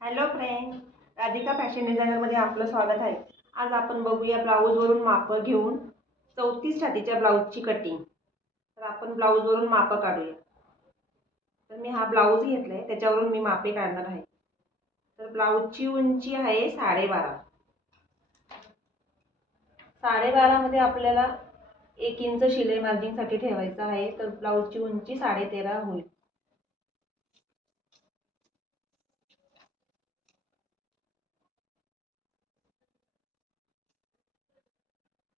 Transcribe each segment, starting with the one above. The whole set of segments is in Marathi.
हॅलो फ्रेंड, राधिका फॅशन डिझायनरमध्ये आपलं स्वागत आहे. आज आपण बघूया ब्लाऊजवरून मापं घेऊन 34 छातीच्या ब्लाऊजची कटिंग. तर आपण ब्लाऊजवरून मापं काढूया. तर मी हा ब्लाऊज घेतला आहे, त्याच्यावरून मी मापे काढणार आहे. तर ब्लाऊजची उंची आहे 12.5. 12.5 मध्ये आपल्याला 1 इंच शिलाई मार्जिनसाठी ठेवायचं आहे. तर ब्लाऊजची उंची 13.5 होईल.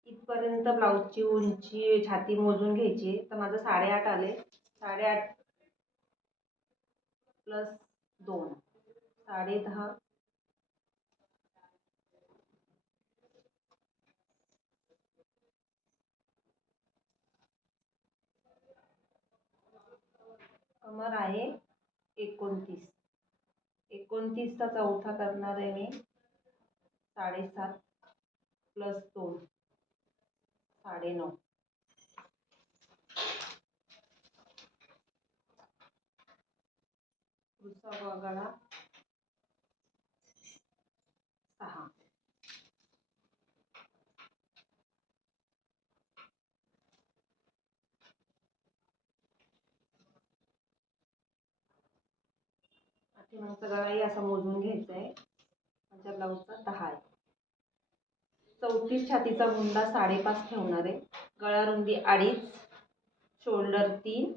इथपर्यंत ब्लाऊजची उंची छाती मोजून घ्यायची. तर माझं 8.5 आले. 8.5 प्लस 2 10.5. कमर आहे 29. 29चा चौथा करणार आहे मी 7.5 प्लस 2 9.5. पुढचा गळा 6. पाठीमागचा गळाही असा मोजून घ्यायचा आहे. माझ्या ब्लाऊजचा 10 आहे. 34 छातीचा मुंडा 5.5 ठेवणार आहे. गळा रुंदी 2.5, शोल्डर 3,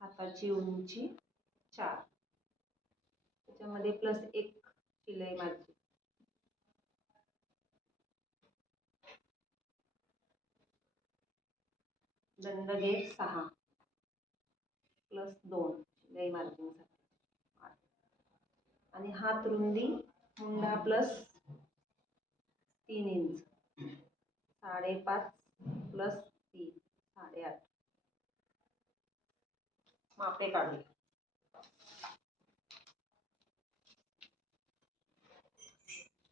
हाताची उंची 4. त्याच्यामध्ये प्लस 1 शिलाई मार्जिन. दंड घेत 6 प्लस 2 शिलाई मार्जिनसाठी 8. आणि हात रुंदी मुंडा प्लस 3 इंच 5.5 प्लस 3 8.5. मापे काढूया.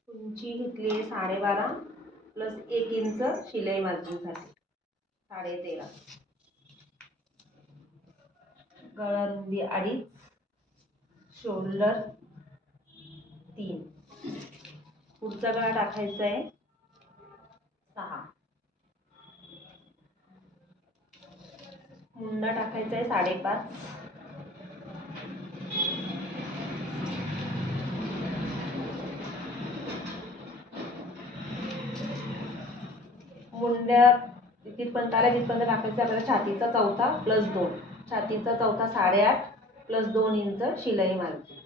उंची घेतली 12.5 प्लस 1 इंच शिलाई मार्जिनसाठी 13.5. गळा रुंदी 2.5, शोल्डर 3. पुढचा गळा टाकायचा आहे 6. मुंडा टाकायचा आहे 5.5. मुंड्या तिथपर्यंत आल्या तिथपर्यंत टाकायचं आपल्याला छातीचा चौथा प्लस 2. छातीचा चौथा 8.5 प्लस 2 इंच शिलाई मार्जिन.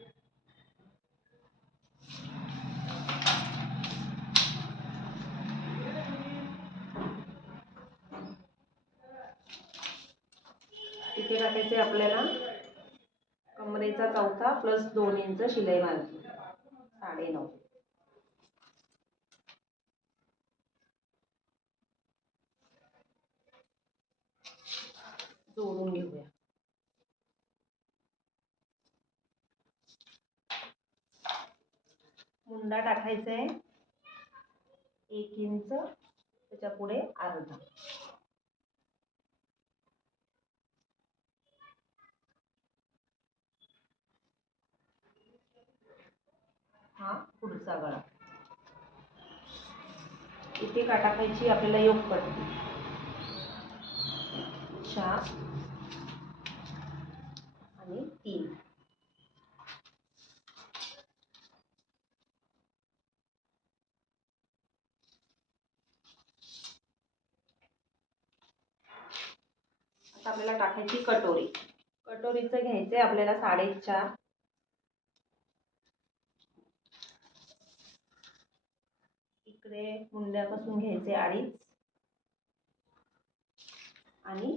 इथे टाकायचे आपल्याला कमरेचा चौथा प्लस 2 इंच शिलाई मार्जिन 9.5. जोडून घेऊया. मुंडा टाकायचा आहे 1 इंच, त्याच्या पुढे अर्धा. हा पुढचा गळा. इथे टाकायची आपल्याला योकपट्टी 4 आणि 3. आता आपल्याला टाकायची कटोरी. कटोरीचं घ्यायचंय आपल्याला 4.5. इकडे मुंड्यापासून घ्यायचे 2.5 आणि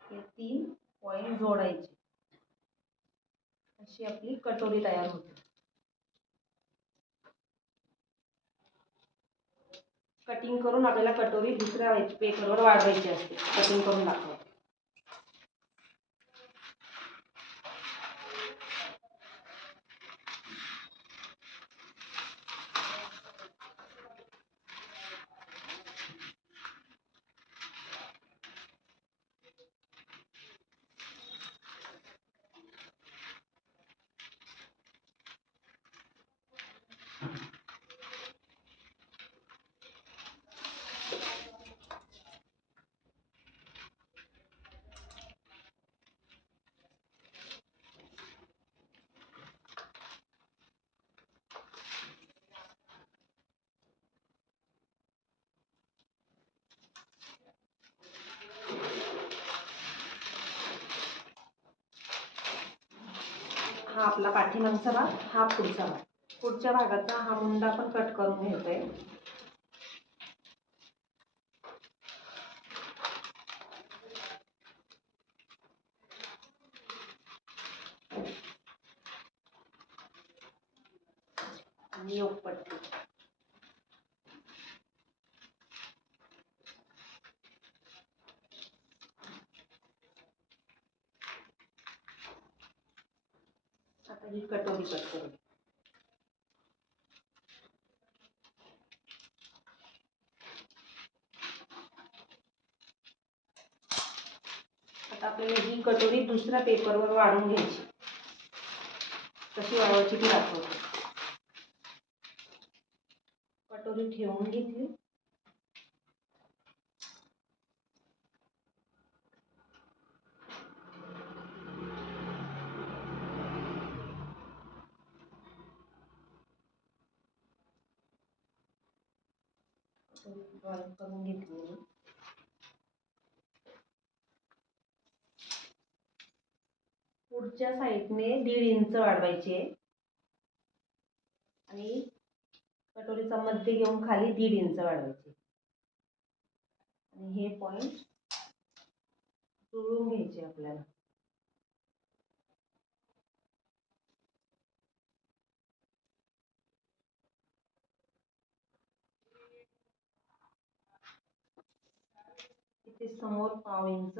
हे 3 पॉइंट जोडायचे. अशी आपली कटोरी तयार होते. कटिंग करून आपल्याला कटोरी दुसऱ्या पेपरवर वाढवायची असते. कटिंग करून दाखवा. हा आपला पाठीमागचा भाग, हा पुढचा भाग. पुढच्या भागाचा हा मुंडा पण कट करून घ्यायचा आहे. आणि योगपट्टी. आता ही कटोरी कट करू. आता आपल्याला ही कटोरी दुसऱ्या पेपरवर वाढून घ्यायची. कशी वाढवायची ती दाखवते. कटोरी ठेवून घेतली. ड्रॉइंग करून घेतली. पुढच्या साईडने 1.5 इंच वाढवायची आहे आणि कटोरीचा मध्य घेऊन खाली 1.5 इंच वाढवायची आणि हे पॉइंट जुळवून घ्यायचे आपल्याला. इथे समोर 1/2 इंच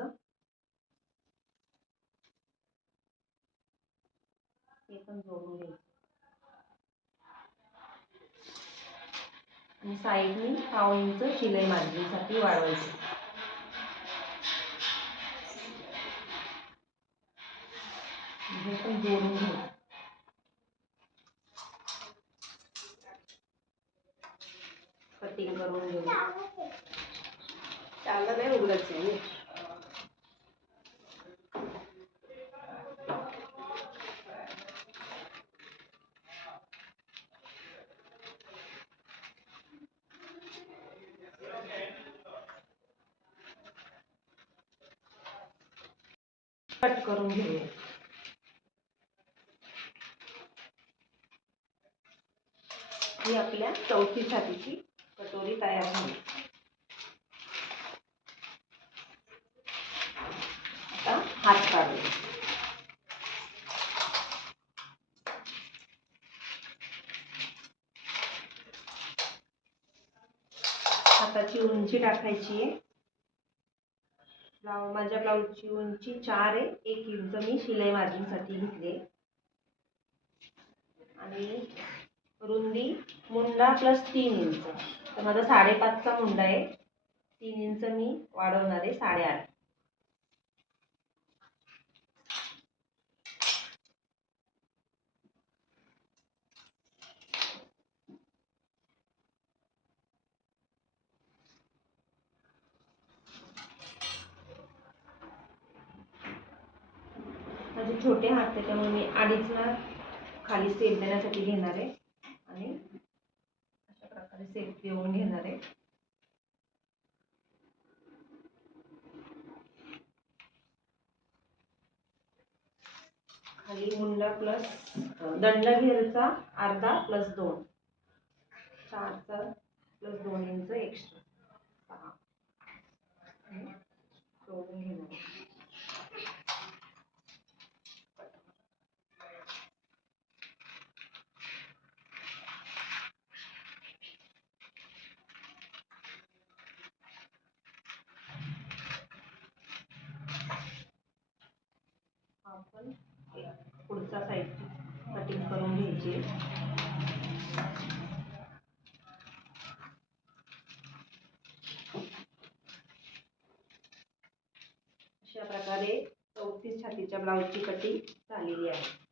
हे पण जोडून घ्यायचं आणि साईडने 1/2 इंच शिलाई मार्जिनसाठी वाढवायची. हे पण जोडून घ्यायचं. कटिंग करून घ्यायचं. त्याला नाही उघडायचं आहे. कट करून घेऊया. ही आपल्या चौथी छातीची कटोरी तयार झाली. आता हात काढूया. हाताची उंची टाकायची आहे. माझ्या ब्लाऊजची उंची 4 आहे. 1 इंच मी शिलाई मार्जिनसाठी घेतले आणि रुंदी मुंडा प्लस 3 इंच. तर माझा 5.5चा मुंडा आहे. 3 इंच मी वाढवणार आहे, 8.5. माझे छोटे हात त्याच्यामुळे मी 2.5ला खाली सेप देण्यासाठी घेणार आहे आणि अशा प्रकारे सेप देऊन घेणार आहे. खाली मुंडा प्लस दंडा घेरचा अर्धा प्लस 2, 4चा प्लस 2 इंच एक्स्ट्रा 6 जोडून घेणार. आपण पुढचा साईडची कटिंग करून घ्यायची. अशा प्रकारे 34 छातीच्या ब्लाऊजची कटिंग झालेली आहे.